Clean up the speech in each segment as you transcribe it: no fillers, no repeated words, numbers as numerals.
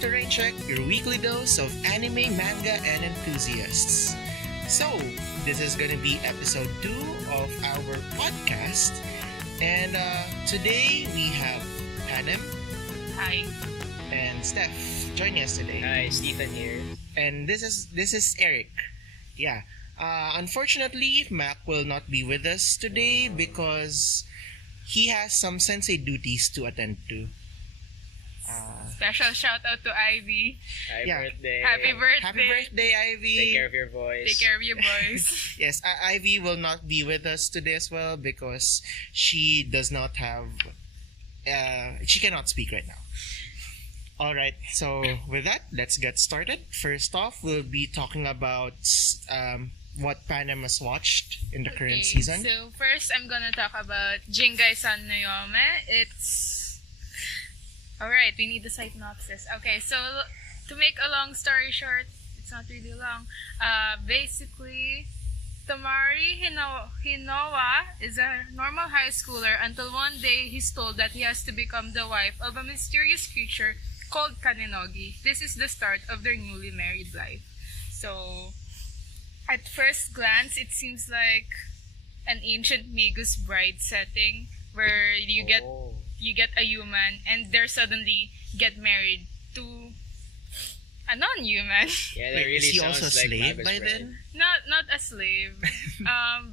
to RainCheck, your weekly dose of anime, manga, and enthusiasts. So, this is going to be episode 2 of our podcast. And today we have Panem Hi. and Steph joining us today. Hi, Stephen here. And this is Eric. Yeah. Unfortunately, Mac will not be with us today because he has some sensei duties to attend to. Special shout out to Ivy. Birthday. Happy birthday. Happy birthday, Ivy! Take care of your voice. Take care of your boys. Yes, Ivy will not be with us today as well because she does not have. She cannot speak right now. Alright, so with that, let's get started. First off, we'll be talking about what Panem has watched in the current season. So first, I'm gonna talk about Jingai-san no Yome. It's... Alright, we need the synopsis. Okay, so to make a long story short, it's not really long. Basically, Tamari Hinowa is a normal high schooler until one day he's told that he has to become the wife of a mysterious creature called Kanenogi. This is the start of their newly married life. So, at first glance, it seems like an ancient Magus Bride setting where you get a human and they suddenly get married to a non-human. Yeah, that Wait, really is he sounds also a like slave Magus by Bride. then? Not a slave.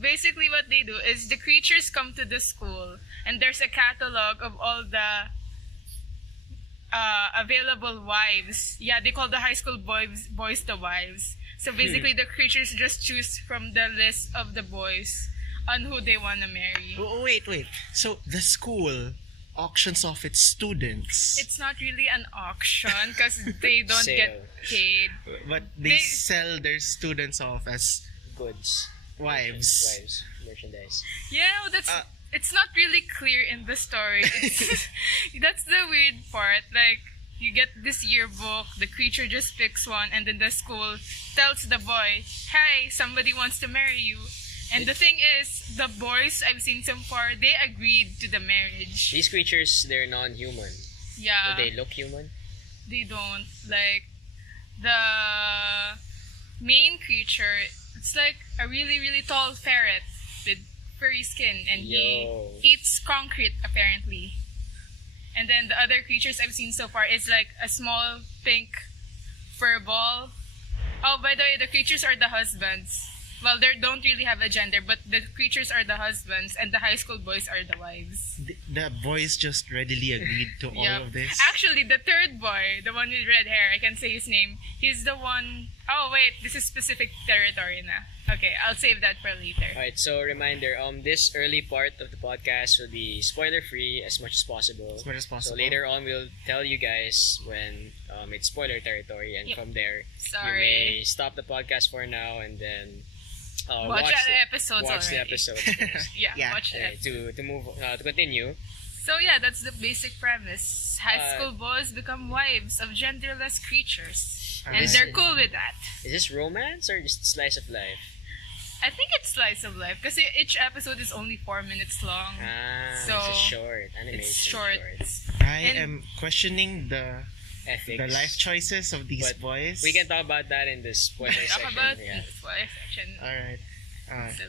Basically what they do is the creatures come to the school and there's a catalog of all the available wives. Yeah, they call the high school boys the wives. So basically the creatures just choose from the list of the boys on who they want to marry. Oh, wait. So the school auctions off its students. It's not really an auction because they don't Sale. get paid. But they sell their students off as Goods. wives. Merchandise. Yeah, it's not really clear in the story. That's the weird part. Like, you get this yearbook, the creature just picks one, and then the school tells the boy, "Hey, somebody wants to marry you." And the thing is, the boys I've seen so far, they agreed to the marriage. These creatures, they're non-human. Yeah. Do they look human? They don't. Like, the main creature, it's like a really, really tall ferret with furry skin, and he eats concrete, apparently. And then the other creatures I've seen so far is like a small pink fur ball. Oh, by the way, the creatures are the husbands. Well, they don't really have a gender, but the creatures are the husbands and the high school boys are the wives. The boys just readily agreed to all of this. Actually, the third boy, the one with red hair, I can say his name. He's the one... Oh, wait, this is specific territory na. Okay, I'll save that for later. Alright, so reminder, this early part of the podcast will be spoiler-free as much as possible. As much as possible. So later on, we'll tell you guys when it's spoiler territory, and from there, you may stop the podcast for now and then... watch the episodes watch already. the episode. Yeah, watch the episode. To move to continue. So yeah, that's the basic premise. High school boys become wives of genderless creatures, and they're cool with that. Is this romance or just slice of life? I think it's slice of life because each episode is only 4 minutes long. So it's short animation. It's short. I am questioning the Ethics. the life choices of these But boys. We can talk about that in the spoiler section. Talk about yeah. the spoiler section. Alright.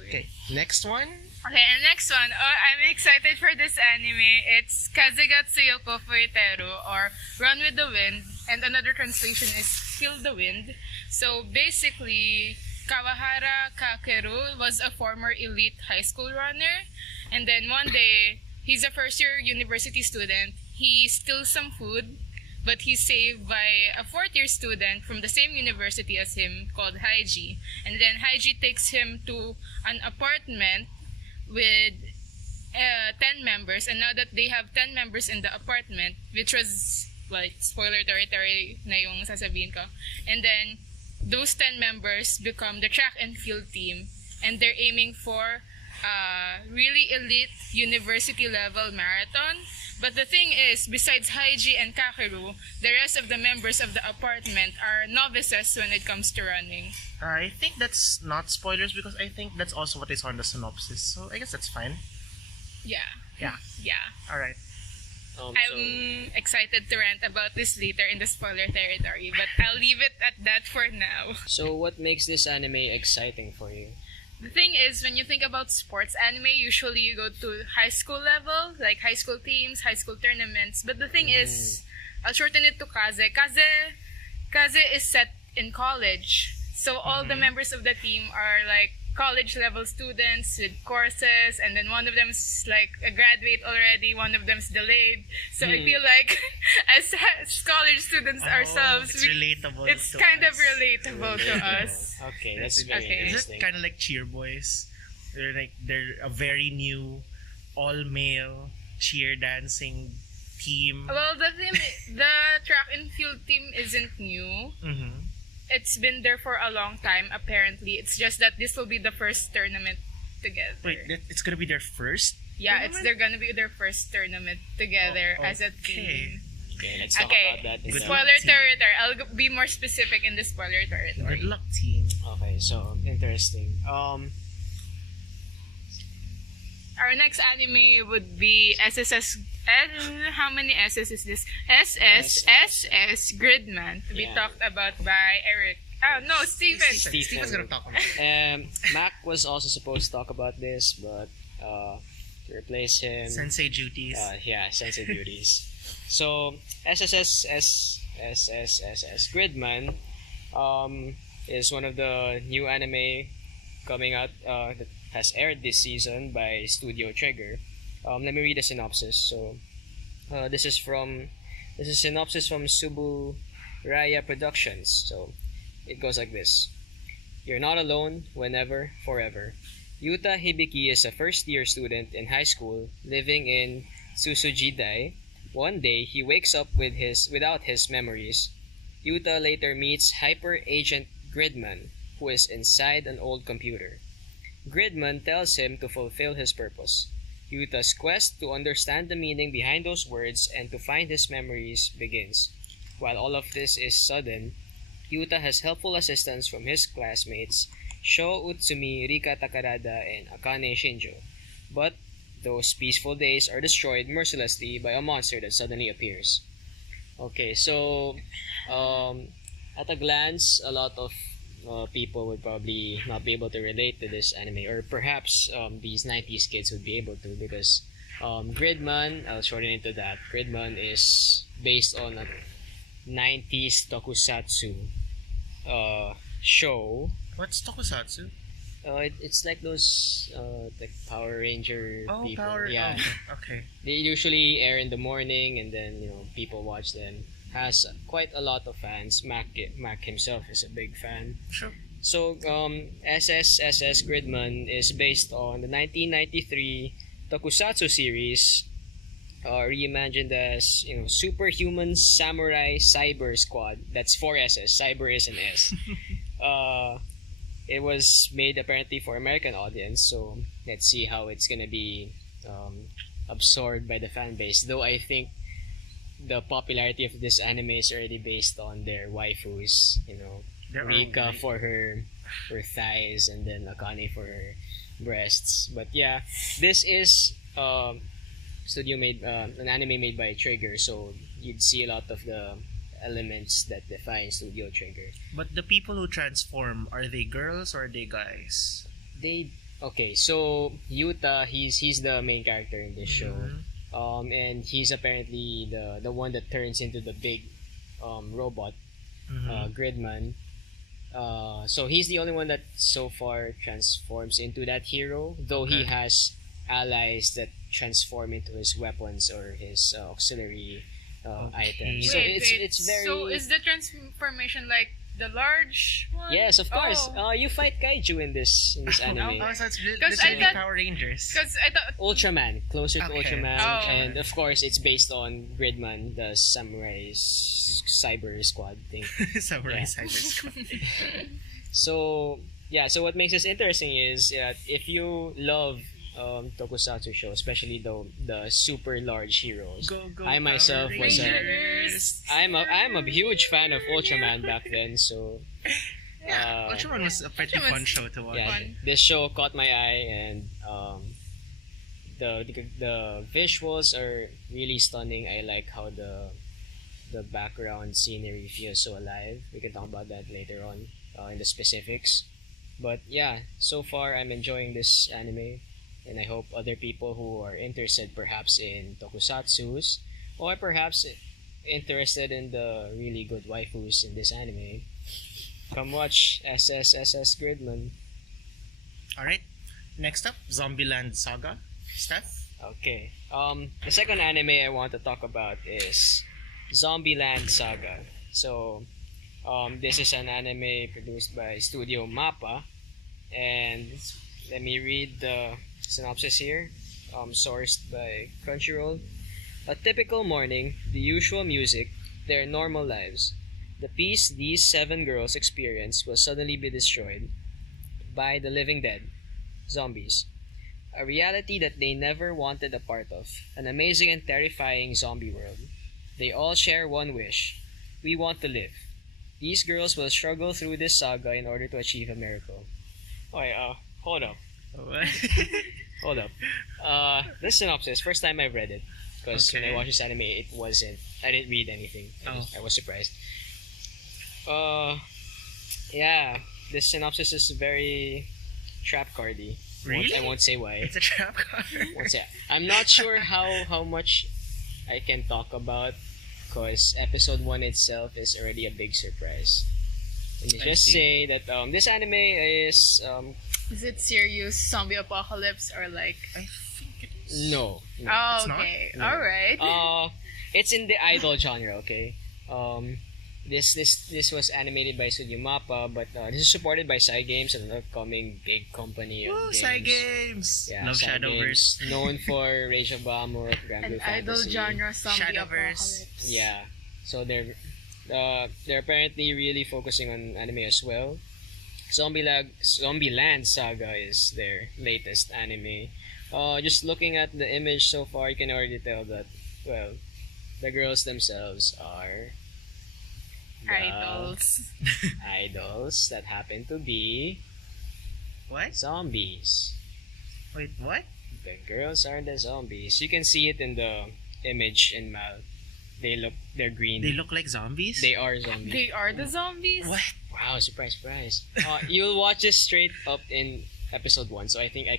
Okay, next one. Okay, and next one. Oh, I'm excited for this anime. It's Kazegatsu Yoko Fuiteru, or Run with the Wind, and another translation is Feel the Wind. So basically, Kawahara Kakeru was a former elite high school runner, and then one day, he's a first-year university student. He steals some food, but he's saved by a fourth-year student from the same university as him called Haiji. And then Haiji takes him to an apartment with 10 members. And now that they have 10 members in the apartment, which was like spoiler territory na yung sasabihin ko. And then those 10 members become the track and field team. And they're aiming for really elite university level marathon. But the thing is, besides Haiji and Kakeru, the rest of the members of the apartment are novices when it comes to running. I think that's not spoilers because I think that's also what is on the synopsis. So I guess that's fine. Yeah. Yeah. Yeah. Alright. I'm excited to rant about this later in the spoiler territory, but I'll leave it at that for now. So what makes this anime exciting for you? The thing is, when you think about sports anime, usually you go to high school level, like high school teams, high school tournaments. But the thing is, I'll shorten it to Kaze. Kaze is set in college. So all the members of the team are like college level students with courses, and then one of them's like a graduate already, one of them's delayed. So I feel like as college students ourselves, it's relatable. it's to kind us. of relatable to us. Okay, that's very Okay. Is interesting. it kind of like Cheer Boys? They're a very new, all male cheer dancing team. Well, the track and field team isn't new. Mm-hmm. It's been there for a long time, apparently. It's just that this will be the first tournament together. Wait, it's gonna be their first? Yeah, tournament? they're gonna be their first tournament together as a Okay. team. Okay, let's talk Okay, about that. in Good the- spoiler team. territory. I'll be more specific in the spoiler Good territory. luck, team. Okay, so interesting. Our next anime would be SSS. How many SS is this? SSSS Gridman, to be Yeah. talked about by Eric. Oh no, Steven. Steven's gonna talk about it. Mac was also supposed to talk about this, but to replace him, Sensei duties. sensei duties. So SSS Gridman is one of the new anime coming out that has aired this season by Studio Trigger. Let me read the synopsis. So this is a synopsis from Subu Raya Productions. So it goes like this. You're not alone, whenever, forever. Yuta Hibiki is a first-year student in high school living in Susujidai. One day, he wakes up without his memories. Yuta later meets Hyper Agent Gridman, who is inside an old computer. Gridman tells him to fulfill his purpose. Yuta's quest to understand the meaning behind those words and to find his memories begins. While all of this is sudden, Yuta has helpful assistance from his classmates Sho Utsumi, Rika Takarada, and Akane Shinjo. But those peaceful days are destroyed mercilessly by a monster that suddenly appears. Okay, so at a glance, a lot of people would probably not be able to relate to this anime, or perhaps these 90s kids would be able to, because Gridman, I'll shorten it to that. Gridman is based on a 90s tokusatsu show. What's tokusatsu? It's like those like Power Ranger people. Yeah, Okay. they usually air in the morning, and then people watch them. Has quite a lot of fans. Mac himself is a big fan. Sure. So SSSS Gridman is based on the 1993 Tokusatsu series, reimagined as Superhuman Samurai Cyber Squad. That's 4 S's. Cyber is an S. It was made apparently for American audience, so let's see how it's gonna be absorbed by the fan base. Though I think the popularity of this anime is already based on their waifus. There are Rika for her thighs, and then Akane for her breasts. But yeah, this is an anime made by Trigger, so you'd see a lot of the elements that define Studio Trigger. But the people who transform, are they girls or are they guys? So Yuta, he's the main character in this show. And he's apparently the one that turns into the big robot, Gridman. So he's the only one that so far transforms into that hero, though he has allies that transform into his weapons or his auxiliary items. So it's very. So is the transformation like the large one? Yes, of course. Oh. You fight kaiju in this anime. Oh, so it's 'Cause I literally thought- Power Rangers. Because I thought Ultraman, closer to Okay. Ultraman, Oh. and of course it's based on Gridman, the samurai cyber squad thing. Samurai Yeah. Cyber Squad. So what makes this interesting is if you love tokusatsu shows, especially the super large heroes. Go, go, I myself Power was Rangers. I'm a huge fan of Ultraman back then, so Ultraman was a pretty Ultraman's fun show to watch. yeah, Fun. this show caught my eye, and the visuals are really stunning. I like how the background scenery feels so alive. We can talk about that later on in the specifics. But yeah, so far I'm enjoying this anime, and I hope other people who are interested perhaps in tokusatsus, or perhaps interested in the really good waifus in this anime, come watch SSSS Gridman. All right. Next up, Zombieland Saga. Steph. Okay. The second anime I want to talk about is Zombieland Saga. So, this is an anime produced by Studio Mappa, and let me read the synopsis here. Sourced by Crunchyroll. A typical morning, the usual music, their normal lives. The peace these 7 girls experience will suddenly be destroyed by the living dead, zombies. A reality that they never wanted a part of, an amazing and terrifying zombie world. They all share one wish. We want to live. These girls will struggle through this saga in order to achieve a miracle. Okay, hold up. Hold up. This synopsis, first time I've read it. Because when I watched this anime, I didn't read anything. I was surprised. Yeah, this synopsis is very trap cardy. Really? I won't say why. It's a trap card. I'm not sure how much I can talk about, because episode 1 itself is already a big surprise. Let me just say that this anime is Is it serious zombie apocalypse or like? I think it is. no. Oh, It's okay. not? All right. It's in the idol genre. Okay. This was animated by Studio Mappa, but this is supported by Psy Games, an upcoming big company of Woo, games. Psy Games. Yeah, Love Psy Shadowverse. Games, known for Rage of Bahamut, Grand Blue An idol Fantasy. genre zombie Shadowverse. apocalypse. Yeah, so they're apparently really focusing on anime as well. Zombieland Saga is their latest anime. Just looking at the image so far, you can already tell that, well, the girls themselves are Idols. idols that happen to be What? zombies. Wait, what? The girls are the zombies. You can see it in the image in Mal. They're green. They look like zombies? They are zombies. They are the zombies. What? Wow, surprise. You'll watch this straight up in episode 1, so I think I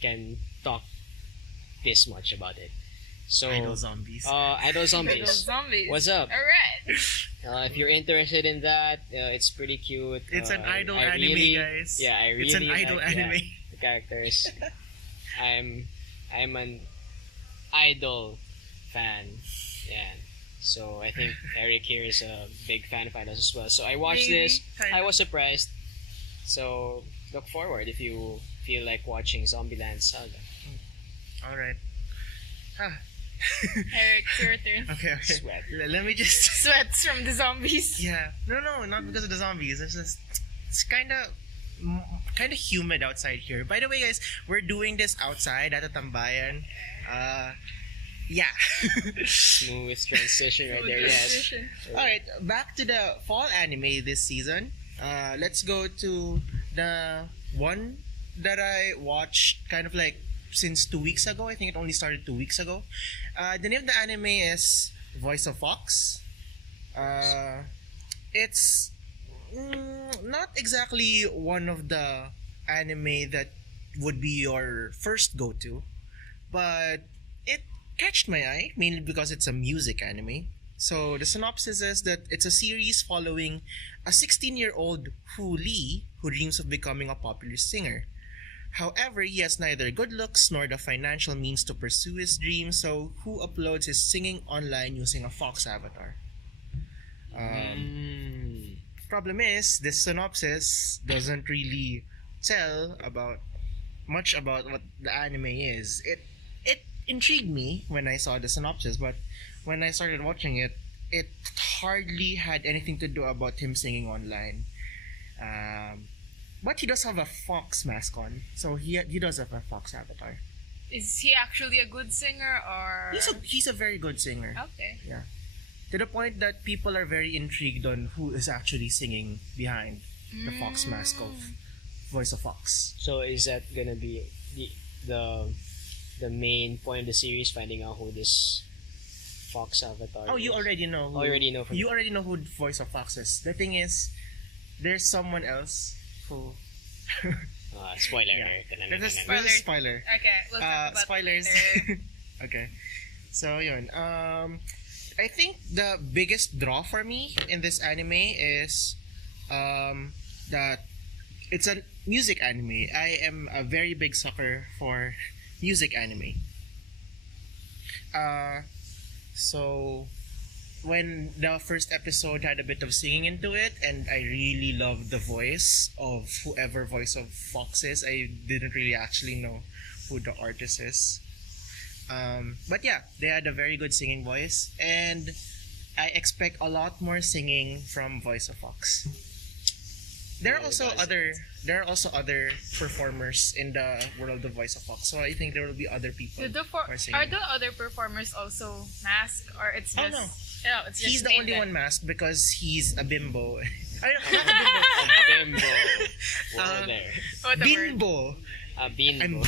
can talk this much about it. So Idol zombies. Idol Idol zombies. zombies. What's up? All right. If you're interested in that, it's pretty cute. It's an idol I anime, really, guys. Yeah, I really It's an idol like, anime. the characters. I'm an idol fan. Yeah. So I think Eric here is a big fan of idols as well. So I watched Maybe, this. kinda. I was surprised. So look forward if you feel like watching Zombieland Saga. Alright. Eric, your turn. Okay. Sweat. Let me just... Sweats from the zombies. Yeah. No, not because of the zombies. It's kind of humid outside here. By the way, guys, we're doing this outside at a tambayan. Yeah. Smooth transition right there. Yes. All right, back to the fall anime this season. Let's go to the one that I watched kind of like since 2 weeks ago. I think it only started 2 weeks ago. The name of the anime is Voice of Fox. It's not exactly one of the anime that would be your first go-to, but it catched my eye mainly because it's a music anime. So the synopsis is that it's a series following a 16-year-old Hu Lee who dreams of becoming a popular singer. However, he has neither good looks nor the financial means to pursue his dream, so Hu uploads his singing online using a fox avatar. Problem is, this synopsis doesn't really tell much about what the anime is. It intrigued me when I saw the synopsis, but when I started watching it, it hardly had anything to do about him singing online. But he does have a fox mask on, so he does have a fox avatar. Is he actually a good singer or? He's a very good singer. Okay. Yeah. To the point that people are very intrigued on who is actually singing behind the fox mask of Voice of Fox. So is that gonna be the the main point of the series, finding out who this Fox avatar Oh, is. you already know. Oh, you already know from You already know who voice of Fox is. The thing is, there's someone else who. Spoiler. Yeah. This is spoiler. Okay, we'll talk about Spoilers. it later. Okay. So yun. I think the biggest draw for me in this anime is that it's a music anime. I am a very big sucker for music anime. So when the first episode had a bit of singing into it, and I really loved the voice of whoever voice of Fox is. I didn't really actually know who the artist is. But yeah, they had a very good singing voice, and I expect a lot more singing from Voice of Fox. There are also other performers in the world of Voice of Fox, so I think there will be other people. who are singing. Are the other performers also masked, or it's Oh, just? no. Oh, it's just He's the named only then. one masked because he's a bimbo. I don't know. Bimbo. Whoa there. What the word? Bimbo. Bimbo.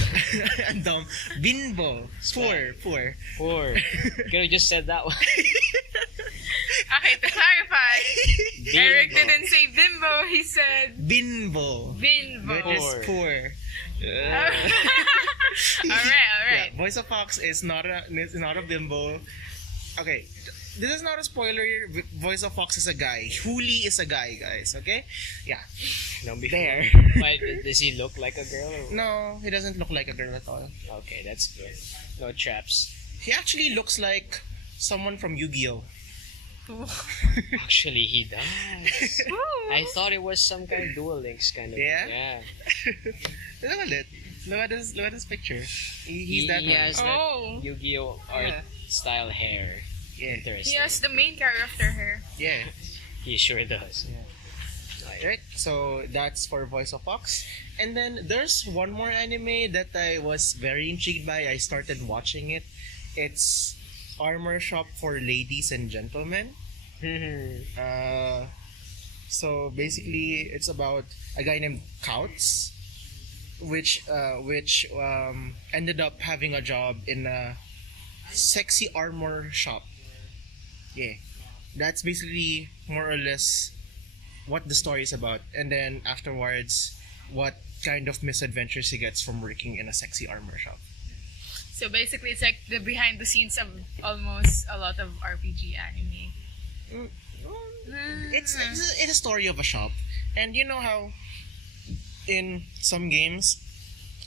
I'm dumb. Bimbo. Poor. Poor. Could have just said that one. Okay, to clarify, Eric Bimbo. didn't say bimbo. He said Bimbo. binbo. But it's poor. All right. Yeah, Voice of Fox is not a bimbo. Okay, this is not a spoiler. Voice of Fox is a guy. Huli is a guy, guys. Okay, yeah. No, before. There. Why, does he look like a girl? Or? No, he doesn't look like a girl at all. Okay, that's good. No traps. He actually looks like someone from Yu-Gi-Oh. Actually, he does. I thought it was some kind of Dual Links kind of. Yeah? Yeah. Look at it. Look at this picture. He's that He one. has Oh. that Yu-Gi-Oh art Yeah. style hair. Yeah. Interesting. He has the main character here. Yeah. He sure does. Yeah. Right, so that's for Voice of Fox. And then there's one more anime that I was very intrigued by. I started watching it. It's Armor Shop for Ladies and Gentlemen. So basically, it's about a guy named Kauts, which ended up having a job in a sexy armor shop. Yeah, that's basically more or less what the story is about. And then afterwards, what kind of misadventures he gets from working in a sexy armor shop. So basically, it's like the behind the scenes of almost a lot of RPG anime. It's a story of a shop, and you know how in some games,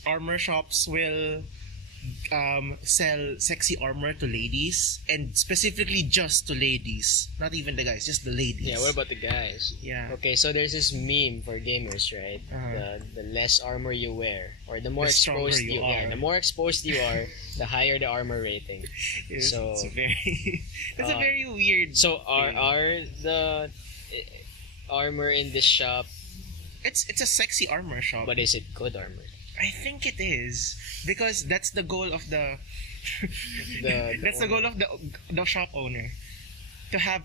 armor shops will sell sexy armor to ladies, and specifically just to ladies, not even the guys, just the ladies. Yeah, what about the guys? Yeah. Okay, so there's this meme for gamers, right? The less armor you wear, or the more The stronger exposed you yeah, are. the more exposed you are, the higher the armor rating. It's, So, it's very it's a very weird. So thing. are the armor in this shop, It's a sexy armor shop. but is it good armor? I think it is because that's the goal of the that's the owner. goal of the shop owner, to have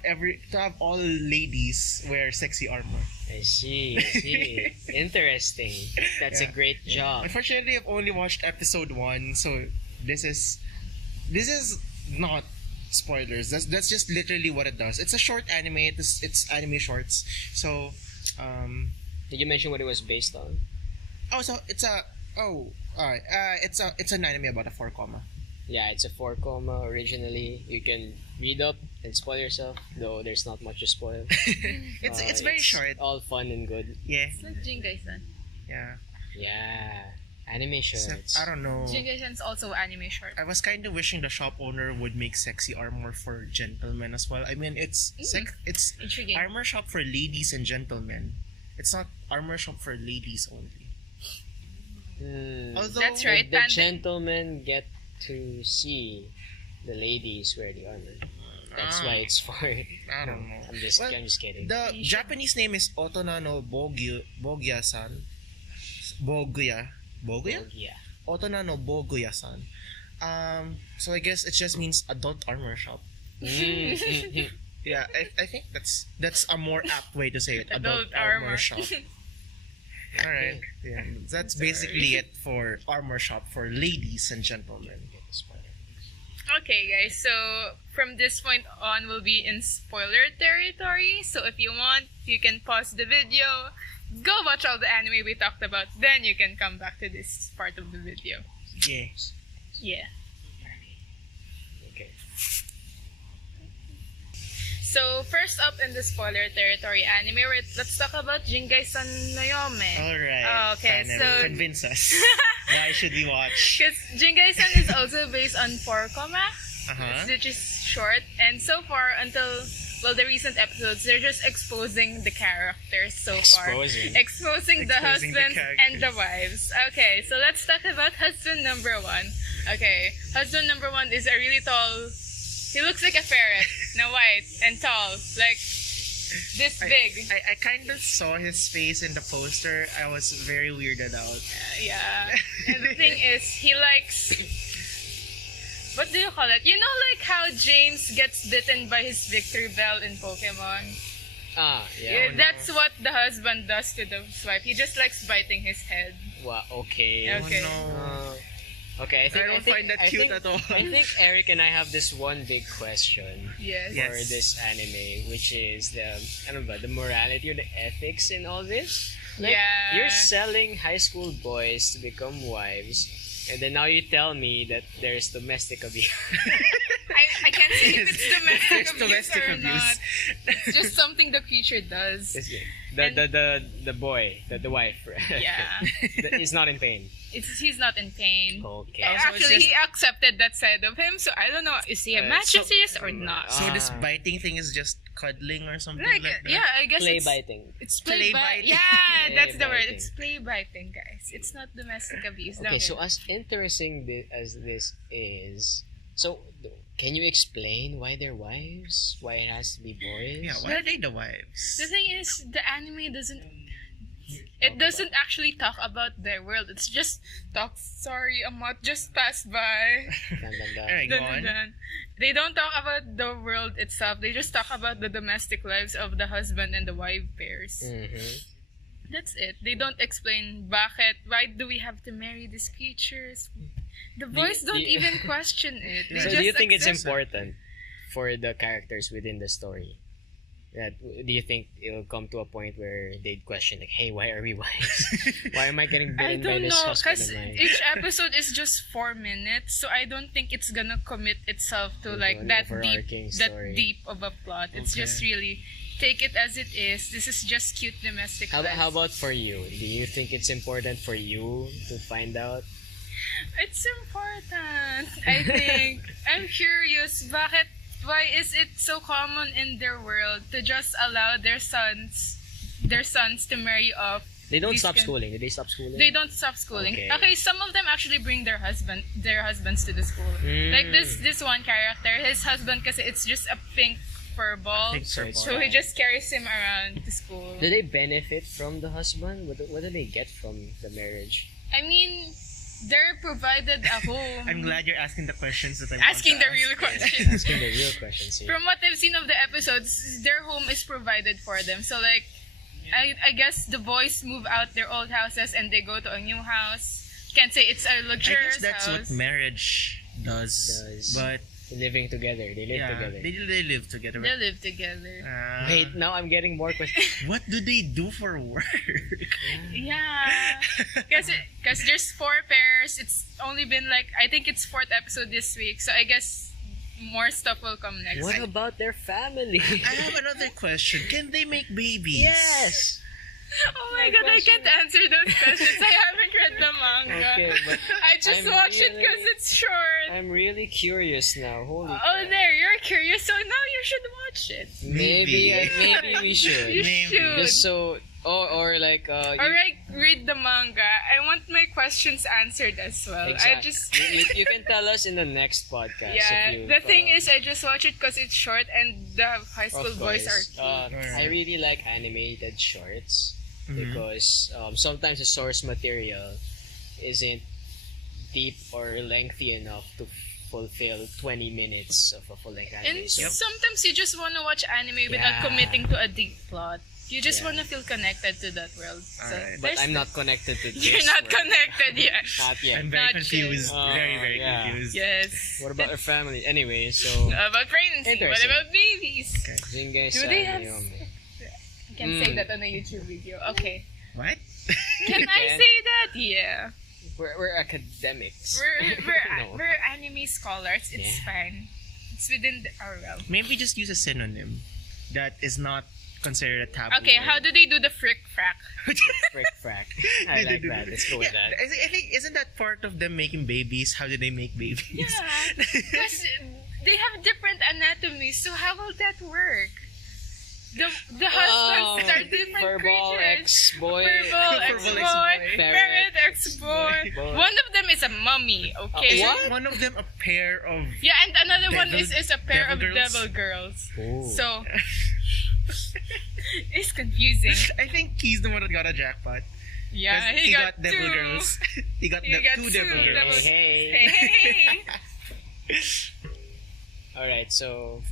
all ladies wear sexy armor. I see. Interesting. That's a Yeah. great job. Unfortunately, I've only watched episode 1, so this is not spoilers. That's just literally what it does. It's a short anime. It's anime shorts. So, Did you mention what it was based on? it's an anime about a 4 comma. Yeah, it's a 4 comma originally. You can read up and spoil yourself, though there's not much to spoil. It's very short. All fun and good. Yeah, It's like Jingai-san. yeah. Yeah. Anime So, shorts. I don't know. Jingai-san's also anime short. I was kind of wishing the shop owner would make sexy armor for gentlemen as well. I mean, it's it's Intriguing. armor shop for ladies and gentlemen. It's not armor shop for ladies only. Although That's right. The And- gentlemen get to see the ladies wear the armor. That's why it's for. I don't know. I'm just Well, kidding. The Japanese name is Otonano Boguya-san. Boguya? Yeah. Otonano Boguya-san. So I guess it just means adult armor shop. Yeah, I think that's a more apt way to say it. Adult armor. shop. Alright. Yeah. That's basically it for Armor Shop for ladies and gentlemen. Okay, guys. So from this point on, we'll be in spoiler territory. So if you want, you can pause the video, go watch all the anime we talked about. Then you can come back to this part of the video. Yeah. Yeah. Okay. So first up in the spoiler territory anime, let's talk about Jingai-san no Yome. Alright. Okay, Fine, so convince us. Why should we watch? because Jingai-san is also based on 4-koma, Uh-huh. which is short, and so far until the recent episodes, they're just exposing the characters so far. Exposing. Exposing the Exposing the husbands and the wives. Okay, so let's talk about husband number 1. Okay, husband number 1 is a really tall. He looks like a ferret, na white and tall, like this big. I kind of saw his face in the poster. I was very weirded out. Yeah. And the thing is, he likes. What do you call it? You know, like how James gets bitten by his victory bell in Pokemon? Yeah. That's what the husband does to the wife. He just likes biting his head. Wow, okay. Okay. Oh no. Okay, I don't find that cute at all. I think Eric and I have this one big question Yes. Yeah. for this anime, which is the morality or the ethics in all this. Like, Yeah. you're selling high school boys to become wives, and then now you tell me that there's domestic abuse. I can't say if it's domestic It's abuse domestic or abuse. not. It's just something the creature does. The boy, the wife, Yeah. is not in pain. He's not in pain. Okay. Oh, so it's Actually, just- he accepted that side of him, so I don't know, is he a masochist or not? So this Ah. biting thing is just cuddling or something Like, like that? yeah, I guess Play it's, biting. it's Play play biting. biting. Yeah, Play that's the word. biting. It's play biting, guys. It's not domestic abuse. Okay, so as interesting as this is, can you explain why they're wives? Why it has to be boys? Yeah, why are they the wives? The thing is, the anime doesn't actually talk about their world. It's just sorry, a moth just passed by. Dun, dun, dun. Alright, go Dun, dun, on. dun. They don't talk about the world itself. They just talk about the domestic lives of the husband and the wife pairs. Mhm. That's it. They don't explain why do we have to marry these creatures. The boys don't even question it. They So just do you think it's accept- important for the characters within the story? Do you think it'll come to a point where they'd question like, hey, why are we wives? Why am I getting I bitten by don't this know, husband because of mine? each episode is just 4 minutes, so I don't think it's gonna commit itself to Into like an that overarching story. deep of a plot. It's just really take it as it is. This is just cute domestic How lives. about for you? Do you think it's important for you to find out? It's important. I think. I'm curious. Why is it so common in their world to just allow their sons to marry off? They don't These stop can- schooling. Did they stop schooling? They don't stop schooling. Okay. Okay, some of them actually bring their husbands to the school. Like this one character, his husband, kasi it's just a pink fur ball. Pink fur So he just carries him around to school. Do they benefit from the husband? What do they get from the marriage? I mean, they're provided a home. I'm glad you're asking the questions that I'm Asking the real questions. Asking the real questions here. From what I've seen of the episodes, their home is provided for them. So like, I guess the boys move out their old houses and they go to a new house. Can't say it's a I guess luxurious that's house. what marriage does. But Living together. They live yeah, together. they live together. They live together. Wait, now I'm getting more questions. What do they do for work? Yeah, because there's 4 pairs. It's only been like I think it's 4th episode this week. So I guess more stuff will come next. What about their family? I have another question. Can they make babies? Yes. Oh my My god, question- I can't answer those questions. I haven't read the manga. Okay, but I just I'm watched it really- because it's short. I'm really curious now. Holy Oh, crap. there, you're curious, so now you should watch it. Maybe we should. You Maybe. should. Just so or like Alright, read the manga. I want my questions answered as well. Exactly. I just you can tell us in the next podcast. yeah. if you, The thing is, I just watch it because it's short and the high school of boys are course, cute. I really like animated shorts Mhm. because sometimes the source material isn't deep or lengthy enough to fulfill 20 minutes of a full-length anime. And So sometimes you just want to watch anime without Yeah. committing to a deep plot. You just Yeah. want to feel connected to that world. So Alright. But there's I'm not connected to this. You're not world. connected yet. Not yet. I'm very Not confused. yet. Very, very Yeah. confused. Yes. What about our family? Anyway, so About pregnancy? What Interesting. about babies? Okay. Zinga Do they have? I can say Mm. that on a YouTube video. Okay. What? Can I can. say that? Yeah. We're academics. No. We're anime scholars. It's Yeah. fine. It's within our realm. Maybe just use a synonym that is not considered a taboo. Okay, how do they do the frick frack? Frick frack. I like that. Let's go with that. I think isn't that part of them making babies? How do they make babies? Yeah, because they have different anatomies. So how will that work? The husbands are different Furball creatures. ex-boy. Furball Furball ex-boy, ex-boy. ferret ex-boy. Boy. One of them is a mummy, okay? What? One of them a pair of Yeah, and another one Devil- is a pair of devil girls? devil girls. Oh. So, it's confusing. I think he's the one that got a jackpot. Yeah, 'Cause he got devil two. girls. He got, He got two two devil devil- girls. Hey, Hey, hey, hey. Alright, so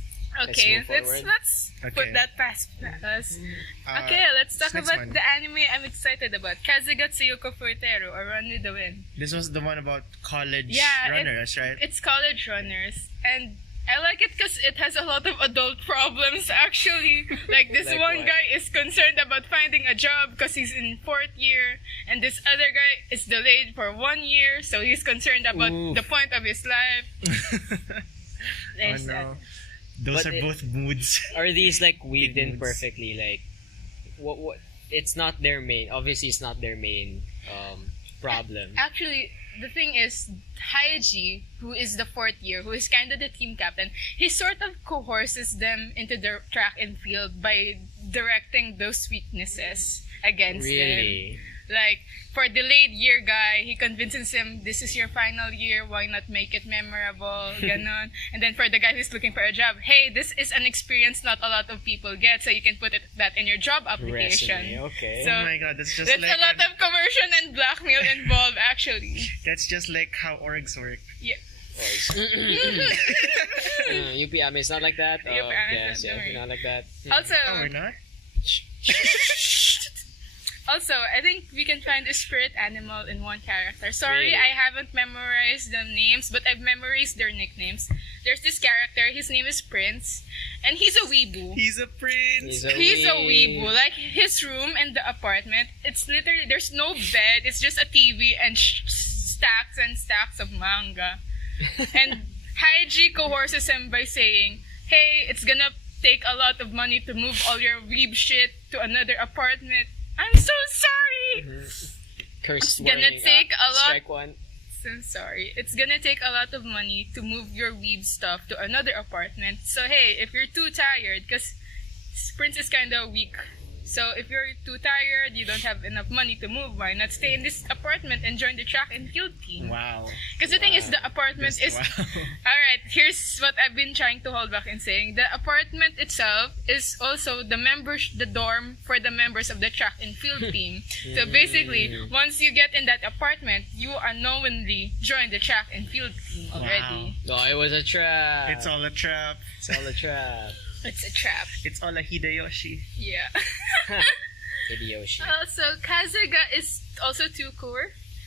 Okay, move let's forward. put Okay. that past us. Uh, Okay, let's talk next about one. the anime I'm excited about. Kazugatsu Yoko Fuitero, or Run with the Wind. This was the one about college Yeah, runners, right? It's college runners, and I like it because it has a lot of adult problems. Actually, like this Like one what? guy is concerned about finding a job because he's in 4th year, and this other guy is delayed for 1 year, so he's concerned about Oof. the point of his life. Oh There's no. Those But are it- both moods. are these like weaved Big in moods. perfectly? Like, what? It's not their main. Obviously, it's not their main problem. Actually, the thing is, Haiji, who is the 4th year, who is kind of the team captain, he sort of coerces them into the track and field by directing those weaknesses against them. Really? Like, for delayed year guy, he convinces him, this is your final year, why not make it memorable, ganon. And then for the guy who's looking for a job, hey, this is an experience not a lot of people get, so you can put that in your job application. Resume. Okay. So- Oh my god, that's just There's like a lot of coercion and blackmail involved, actually. that's just like how orgs work. Yeah. UPM is not like that. UPM is Yes, not, yeah, don't not like that. Also, Oh, we're not? also, I think we can find a spirit animal in one character. Sorry, Really? I haven't memorized the names, but I've memorized their nicknames. There's this character, his name is Prince, and he's a weeboo. He's a prince. He's a weeboo. Like, his room in the apartment, it's literally, there's no bed, it's just a TV and stacks and stacks of manga. And Haiji coerces him by saying, hey, it's gonna take a lot of money to move all your weeb shit to another apartment. I'm so sorry! Cursed It's gonna warning. take a lot- Strike one. So sorry. It's gonna take a lot of money to move your weeb stuff to another apartment. So hey, if you're too tired, because Prince is kinda weak. So if you're too tired, you don't have enough money to move, why not stay in this apartment and join the track and field team? Wow. Because the thing is, the apartment is... Wow. Alright, here's what I've been trying to hold back in saying. The apartment itself is also the dorm for the members of the track and field team. So basically, once you get in that apartment, you unknowingly join the track and field team already. No, it was a trap. It's all a trap. It's all a trap. It's a trap. It's all a Hideyoshi. Yeah. Hideyoshi. Also, Kazuga is also too cool,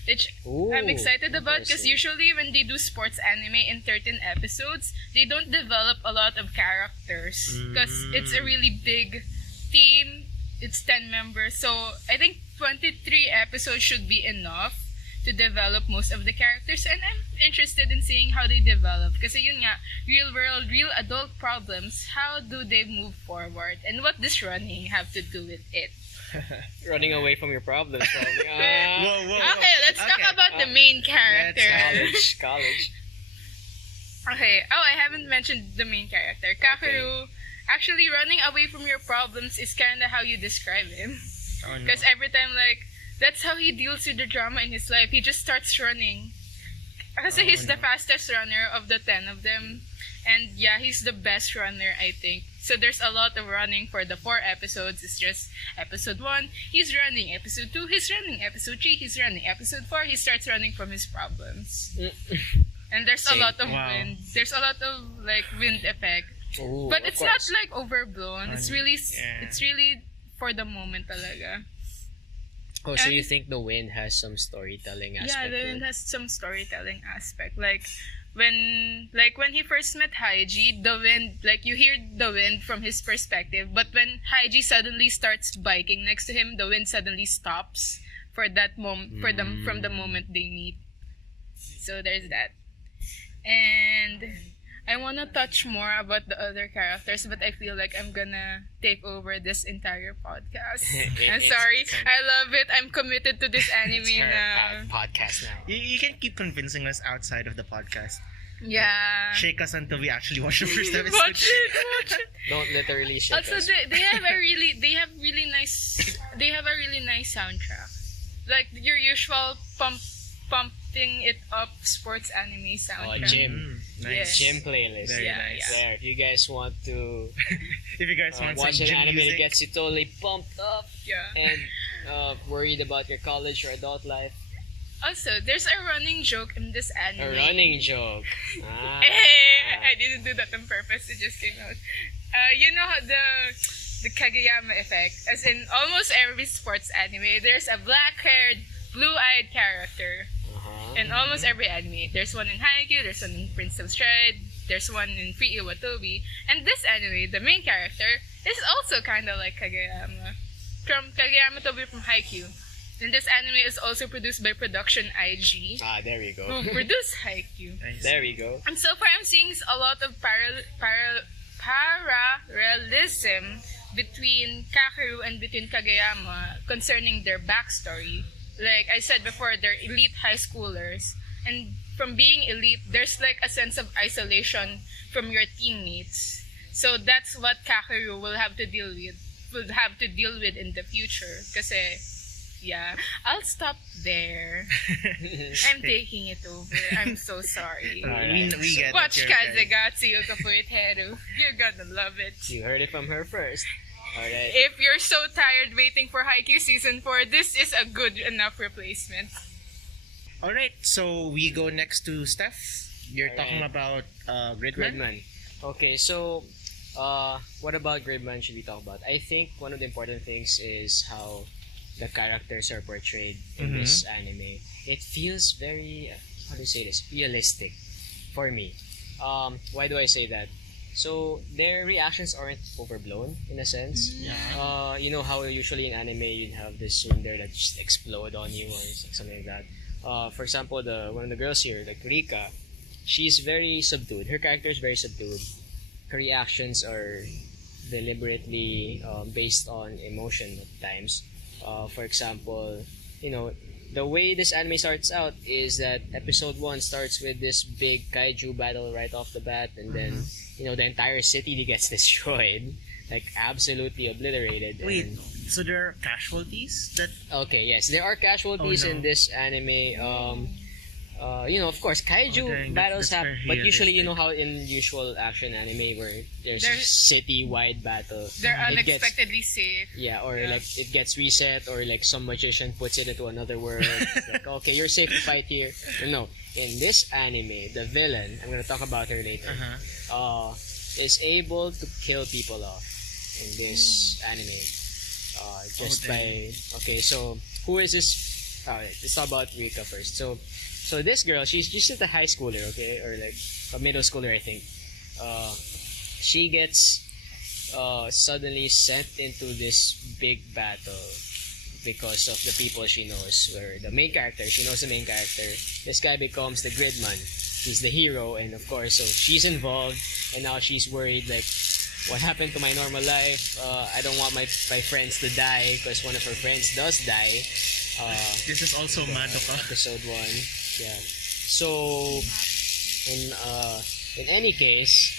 which Ooh, I'm excited about because interesting. usually when they do sports anime in 13 episodes, they don't develop a lot of characters because it's a really big team. It's 10 members, so I think 23 episodes should be enough to develop most of the characters, and I'm interested in seeing how they develop because yun nga, real world, real adult problems, how do they move forward, and what does running have to do with it? Running away from your problems, probably. Whoa, whoa, whoa. Okay, let's talk about the main character. College. Okay. Oh, I haven't mentioned the main character. Kakeru. Actually, running away from your problems is kind of how you describe him. Oh, no. Because every time, like, that's how he deals with the drama in his life. He just starts running. Kasi he's the fastest runner of the 10 of them. And yeah, he's the best runner, I think. So there's a lot of running for the 4 episodes. It's just episode 1, he's running. Episode 2, he's running. Episode 3, he's running. Episode 4, he starts running from his problems. And there's a Same. lot of Wow. wind. There's a lot of like wind effect. Ooh, But of it's course. not like overblown. It's really Yeah. it's really for the moment talaga. Oh, so And- you think the wind has some storytelling aspect? Yeah, to the wind it? has some storytelling aspect. When he first met Haiji, the wind, like you hear the wind from his perspective, but when Haiji suddenly starts biking next to him, the wind suddenly stops for that moment from the moment they meet. So there's that. And I want to touch more about the other characters, but I feel like I'm gonna take over this entire podcast. I'm sorry. I love it. I'm committed to this anime It's her now. podcast now. You can keep convincing us outside of the podcast. Yeah. Shake us until we actually watch the first episode. Watch it. Don't literally shake Also, us. they have a really nice soundtrack. Like your usual pumping it up sports anime soundtrack. Gym. Nice. Gym playlist. Very Yeah, nice. yeah. There, if you guys want to If you guys want watch some an gym anime music, that gets you totally pumped up Yeah. and worried about your college or adult life, Also, there's a running joke in this a anime. running joke. Hey, I didn't do that on purpose. It just came out. You know how the Kageyama effect, as in almost every sports anime, there's a black-haired, blue-eyed character. Uh-huh. In almost every anime. There's one in Haikyuu, there's one in Prince of Stride, there's one in Free Iwatobi. And this anime, the main character, is also kind of like Kageyama. From Kageyama Tobi from Haikyuu. And this anime is also produced by Production IG, There we go. who produced Haikyuu. Nice. There we go. And so far, I'm seeing a lot of parallelism between Kakeru and between Kageyama concerning their backstory. Like I said before, they're elite high schoolers. And from being elite, there's like a sense of isolation from your teammates. So that's what Kakeru will have to deal with in the future. Kasi, yeah, I'll stop there. I'm taking it over. I'm so sorry. We get Watch it, you're right. Kazagatsu Yokafuiteru. You're gonna love it. You heard it from her first. Alright. If you're so tired waiting for Haikyuu Season 4, this is a good enough replacement. Alright, so we go next to Steph. You're Alright. talking about Gridman. Gridman. Okay, so what about Gridman should we talk about? I think one of the important things is how the characters are portrayed in this anime. It feels very, how do you say this, realistic for me. Why do I say that? So their reactions aren't overblown in a sense. Yeah. You know how usually in anime you'd have this scene there that just explode on you or something like that. For example, one of the girls here, like Rika, she's very subdued. Her character is very subdued. Her reactions are deliberately based on emotion at times. For example, the way this anime starts out is that episode 1 starts with this big kaiju battle right off the bat, and then the entire city gets destroyed, like absolutely obliterated. Wait, and- so there are casualties? That okay, yes, there are casualties Oh, no. in this anime. Of course, kaiju dang, battles that's happen, very but usually, you know realistic. how in usual action anime where there's a There- city-wide battle, They're it gets unexpectedly safe. or Yeah. like it gets reset, or like some magician puts it into another world. It's like, okay, you're safe to fight here. No, in this anime, the villain, I'm gonna talk about her later, is able to kill people off in this anime. Just by okay, so who is this? Let's talk about Rika first. So this girl, she's just a high schooler, okay, or like a middle schooler, I think. She gets suddenly sent into this big battle because of the people she knows. Where the main character, she knows the main character. This guy becomes the Gridman. He's the hero, and of course, so she's involved, and now she's worried, like, what happened to my normal life? I don't want my friends to die because one of her friends does die. this is also Madoka. Episode 1. Yeah. So in any case,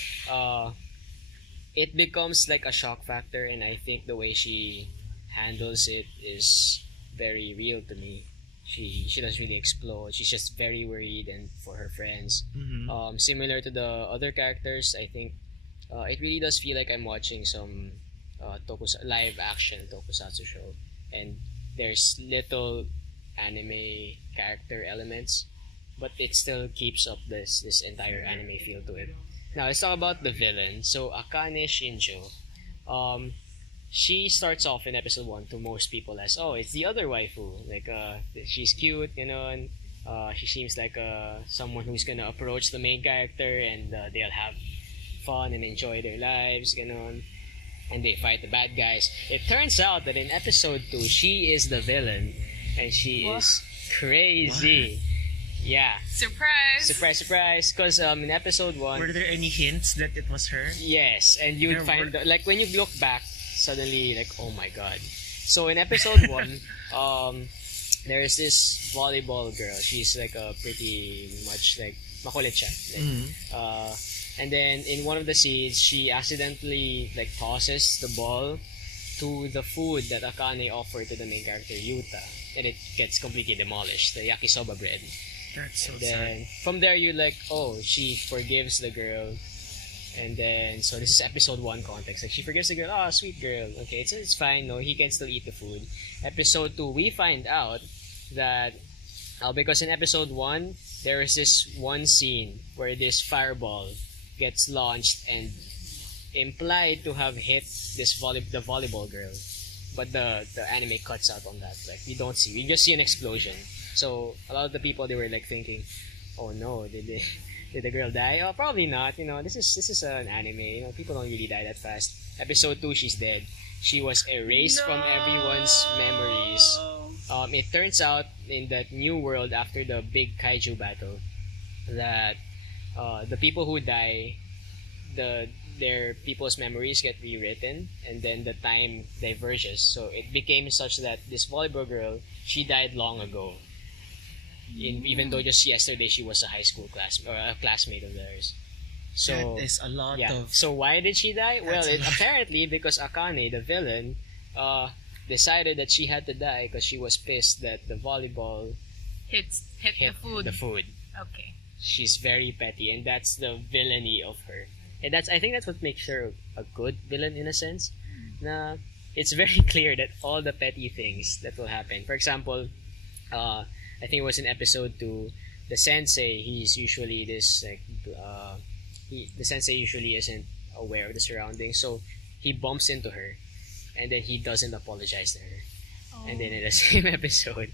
it becomes like a shock factor, and I think the way she handles it is very real to me. She doesn't really explode. She's just very worried, and for her friends. Similar to the other characters, I think it really does feel like I'm watching some live action tokusatsu show, and there's little anime character elements, but it still keeps up this entire anime feel to it. Now let's talk about the villain. So Akane Shinjo, she starts off in episode 1 to most people as, oh, it's the other waifu. Like, she's cute, and she seems like someone who's gonna approach the main character, and they'll have fun and enjoy their lives, and they fight the bad guys. It turns out that in episode 2, she is the villain, and she is crazy. Yeah. Surprise! Surprise! Because in episode 1, Were there any hints that it was her? yes, and you'd There find were. like when you look back, suddenly like, oh my god. So in episode 1, there's this volleyball girl. She's like a pretty much like makulit siya. Like, and then in one of the scenes, she accidentally like tosses the ball to the food that Akane offered to the main character Yuta, and it gets completely demolished. The yakisoba bread. That's so And sad. then from there, you're like, oh, she forgives the girl. And then, so this is episode 1 context. Like, she forgives the girl. Oh, sweet girl. Okay, it's fine. No, he can still eat the food. Episode 2, we find out that because in episode 1, there is this one scene where this fireball gets launched and implied to have hit the volleyball girl. But the anime cuts out on that. Like, we don't see. We just see an explosion. So a lot of the people, they were like thinking, oh no, did the girl die? Oh, probably not. This is an anime. People don't really die that fast. Episode 2, she's dead. She was erased from everyone's memories. It turns out in that new world after the big kaiju battle that the people who die, their people's memories get rewritten, and then the time diverges. So it became such that this volleyball girl, she died long ago. Even though just yesterday she was a high school classmate of theirs. So That is a lot of. so why did she die? Well, That's a lot. apparently because Akane, the villain, decided that she had to die because she was pissed that the volleyball Hit hit the food. Okay. She's very petty, and that's the villainy of her. And I think that's what makes her a good villain in a sense. Na it's very clear that all the petty things that will happen. For example, I think it was in episode 2, the sensei, he's usually this like the sensei usually isn't aware of the surroundings, so he bumps into her, and then he doesn't apologize to her. And then in the same episode,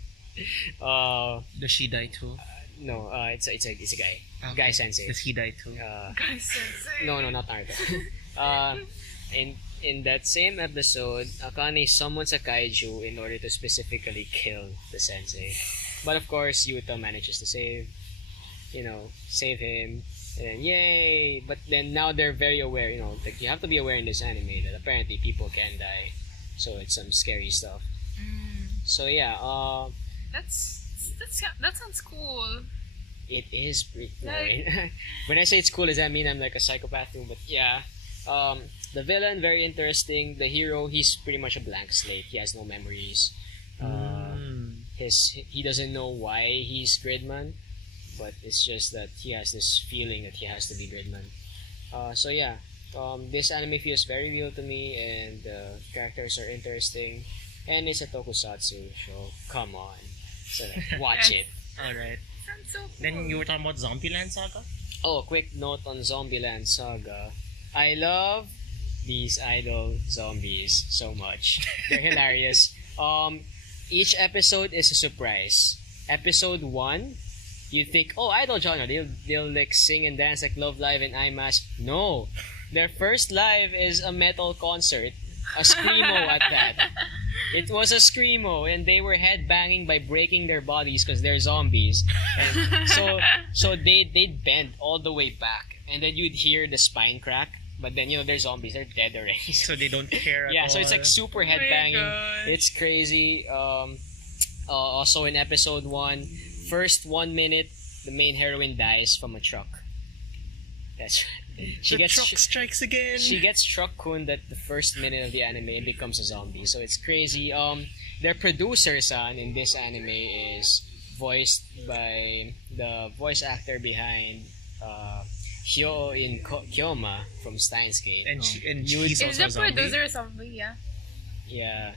Does she die too? no, it's a guy, Okay. guy sensei. Does he die too? Guys, sensei. No, not Naruto. In that same episode, Akane summons a kaiju in order to specifically kill the sensei. But of course, Yuta manages to save him, and then yay! But then now they're very aware, like you have to be aware in this anime that apparently people can die, so it's some scary stuff. So yeah, That sounds cool. it is pretty. Like- When I say it's cool, does that mean I'm like a psychopath too? But yeah, the villain very interesting. The hero, he's pretty much a blank slate. He has no memories. He doesn't know why he's Gridman, but it's just that he has this feeling that he has to be Gridman. So yeah, this anime feels very real to me, and the characters are interesting, and it's a tokusatsu show. Come on, so watch Yes. it. Alright. Sounds so cool. Then you were talking about Zombieland Saga? Oh, quick note on Zombieland Saga. I love these idol zombies so much. They're hilarious. Each episode is a surprise. Episode 1, you think, oh, idol genre, they'll like sing and dance like Love Live and IMAS. No, their first live is a metal concert, a screamo at that. It was a screamo, and they were headbanging by breaking their bodies because they're zombies. And so they'd bend all the way back, and then you'd hear the spine crack. But then they're zombies; they're dead already. So they don't care at Yeah, all. so it's like super Oh my headbanging. gosh. It's crazy. Also in episode 1, first 1 minute, the main heroine dies from a truck. That's right. The truck strikes again. She gets truck-kun at the first minute of the anime and becomes a zombie. So it's crazy. Their producer-san in this anime is voiced by the voice actor behind Hyo in Kyoma from Steins Gate. and You- he's Is also the a zombie. producer something? Yeah. Yeah.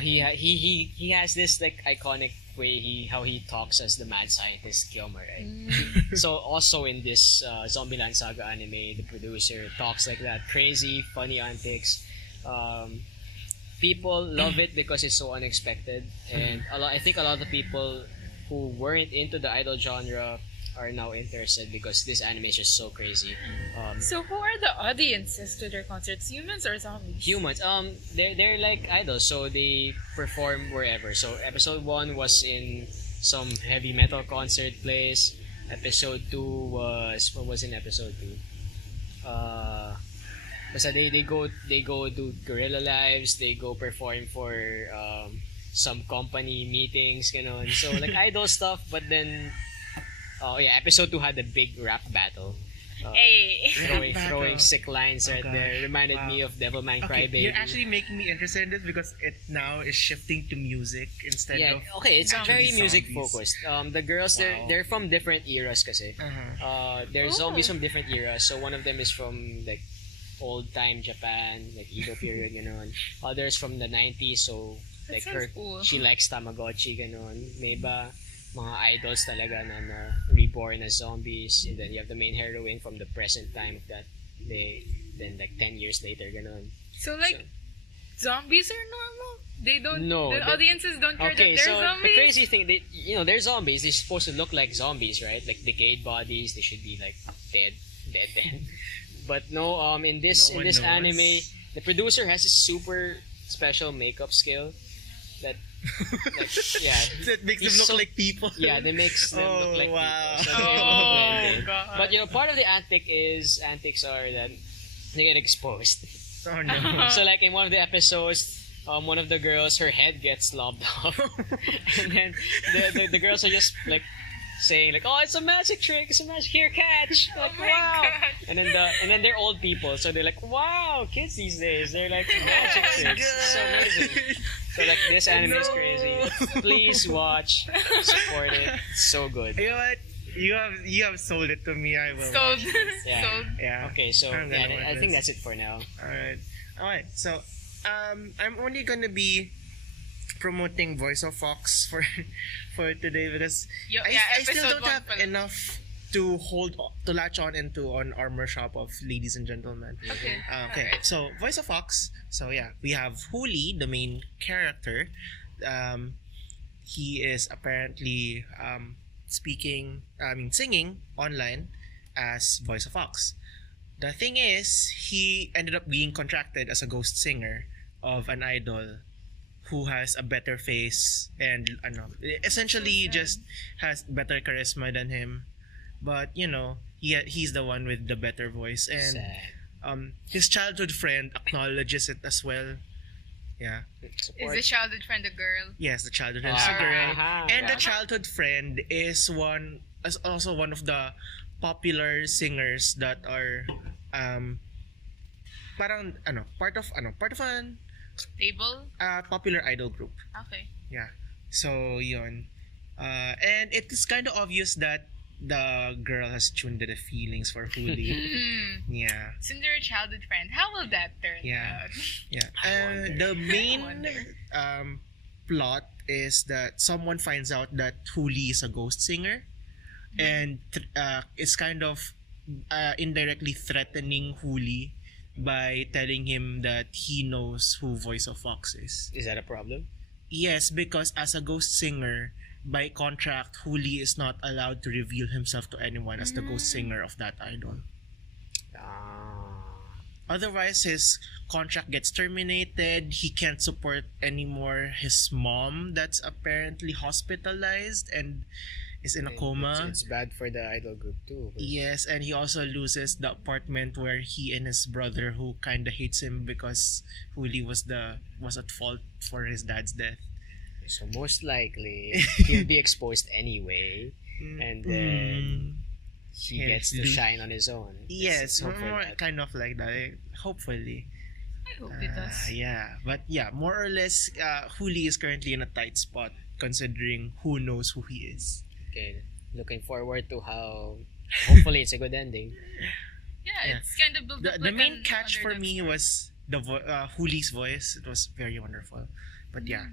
He has this like iconic way how he talks as the mad scientist Kyoma, right? So also in this Zombieland Saga anime, the producer talks like that, crazy, funny antics. people love it because it's so unexpected, and I think a lot of people who weren't into the idol genre are now interested because this anime is just so crazy. So who are the audiences to their concerts? Humans or zombies? Humans, they're like idols, so they perform wherever. So episode 1 was in some heavy metal concert place. Episode 2 was, what was in episode 2? Basta they go do guerrilla lives, they go perform for some company meetings, ganon. So like idol stuff, but then episode 2 had a big rap battle. Hey. Throwing sick lines right there. Reminded me of Devilman Crybaby. You're actually making me interested in this because it now is shifting to music instead of it's very actually music zombies. focused. The girls they're from different eras kasi. They're zombies from different eras. So one of them is from like old time Japan, like Edo period, ganon. Others from the 90s, so like That sounds cool. she likes Tamagotchi, ganon. May iba mga idols talaga na reborn as zombies, and then you have the main heroine from the present time that then like 10 years later, ganon. So like zombies are normal? They don't. No, The audiences don't care that they're so zombies. the crazy thing, they're zombies. They're supposed to look like zombies, right? Like decayed bodies. They should be like dead. But no, in this No one knows. anime, the producer has a super special makeup skill that It makes them He's look so- like people. yeah, they makes them look like wow. people. So they're able to blend in. God. But part of the antics are that they get exposed. Oh no. So like in one of the episodes, one of the girls, her head gets lobbed off, and then the girls are just like saying like, "Oh, it's a magic trick! It's a magic here, catch!" Like, my wow! God. And then they're old people, so they're like, "Wow, kids these days, they're like magic tricks. It's so amazing." So like this anime is crazy. Please watch, support it. It's so good. You know what? You have sold it to me. I will. Sold. Yeah. Sold. Yeah. Okay, so I'm gonna I watch think this. that's it for now. Alright. So, I'm only gonna be promoting Voice of Fox for today because I still episode don't one have pala. enough to latch on into on Armor Shop of ladies and gentlemen. Okay. Okay. Alright. So Voice of Fox. So yeah, we have Huli, the main character. He is apparently singing online as Voice of Fox. The thing is, he ended up being contracted as a ghost singer of an idol who has a better face and essentially sad. just has better charisma than him. But he's the one with the better voice, and Sad. his childhood friend acknowledges it as well. Yeah. Is the childhood friend a girl? Yes, the childhood friend Ah, is a girl. aha, And the yeah. childhood friend is also one of the popular singers that are part of an Table? popular idol group. Okay. Yeah. So yun. And it is kind of obvious that the girl has tuned to the feelings for Huli. Yeah. Since they're a childhood friend, how will that turn Yeah. out? Yeah. wonder. The main wonder. plot is that someone finds out that Huli is a ghost singer, and is kind of indirectly threatening Huli by telling him that he knows who Voice of Fox is. Is that a problem? Yes, because as a ghost singer, by contract, Huli is not allowed to reveal himself to anyone as the ghost singer of that idol. Otherwise, his contract gets terminated. He can't support anymore his mom that's apparently hospitalized and is in a coma. It's bad for the idol group too. 'Cause Yes, and he also loses the apartment where he and his brother, who kind of hates him because Huli was at fault for his dad's death. So most likely he'll be exposed anyway, and then he gets to shine on his own. Yes, Let's hope for more that. kind of like that. Hopefully. I hope it does. Yeah, but yeah, more or less, Huli is currently in a tight spot considering who knows who he is. Okay, looking forward to how. Hopefully, it's a good ending. Yeah, it's kind of built up The like main an catch for underdog me story. was the Huli's voice. It was very wonderful. But yeah,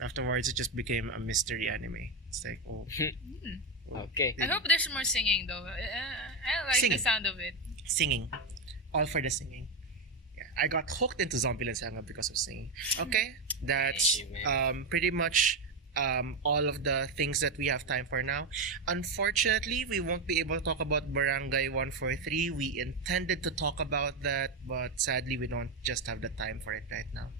afterwards it just became a mystery anime. It's like, oh, Okay. I hope there's more singing though. I like Singing. the sound of it. singing, all for the singing. I got hooked into Zombieland Saga because of singing. Okay, that's Amen. pretty much all of the things that we have time for now. Unfortunately, we won't be able to talk about Barangay 143. We intended to talk about that, but sadly, we don't just have the time for it right now.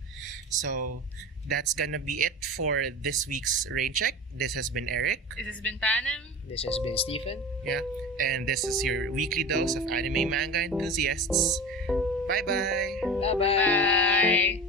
So that's gonna be it for this week's Rain Check. This has been Eric. This has been Panem. This has been Stephen. Yeah, and this is your weekly dose of anime manga enthusiasts. Bye bye. Bye bye. Bye.